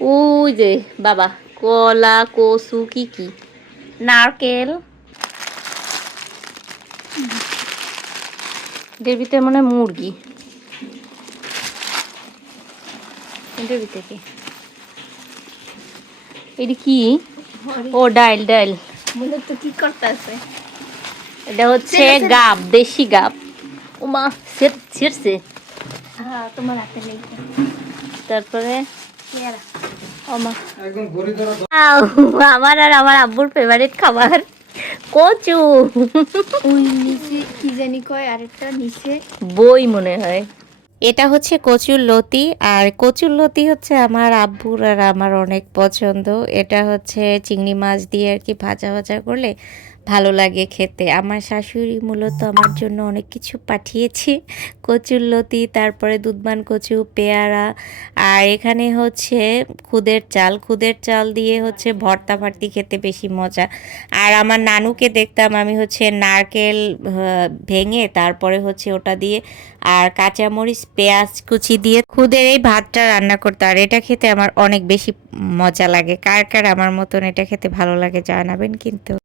ওই যে বাবা, কলা, কচু, কি কি, নারকেল, এটার ভিতরে মনে হয় মুরগি, এটার ভিতরে কি, এটা কি? ও ডাইল ডাইল। মূলত কি করতে আছে? এটা হচ্ছে গাব, দেশি গাব। ওমা ছিড়ছে। হ্যাঁ, তোমার হাতে নেই। তারপরে পেয়ারা। ওমা আমার আর আমার আব্বুর ফেভারিট খাবার কচু। ওই নিচে কি জানি কয়, আরেকটা নিচে বই মনে হয়। এটা হচ্ছে কচুর লতি, আর কচুর লতি হচ্ছে আমার আব্বুর আর আমার অনেক পছন্দ। এটা হচ্ছে চিংড়ি মাছ দিয়ে আর কি ভাজা ভাজা করলে ভালো লাগে খেতে। আমার শাশুড়ি মূলত আমার জন্য অনেক কিছু পাঠিয়েছে, কচুর লতি, তারপরে দুধমান কচু, পেয়ারা, আর এখানে হচ্ছে খুদের চাল দিয়ে হচ্ছে ভর্তা ভার্তি খেতে বেশি মজা। আর আমার নানুকে দেখতাম আমি হচ্ছে নারকেল ভেঙে তারপরে হচ্ছে ওটা দিয়ে আর কাঁচামরিচ, পেঁয়াজ কুচি দিয়ে খুদের এই ভাতটা রান্না করতে, আর এটা খেতে আমার অনেক বেশি মজা লাগে। কার কার আমার মতন এটা খেতে ভালো লাগে জানাবেন কিন্তু।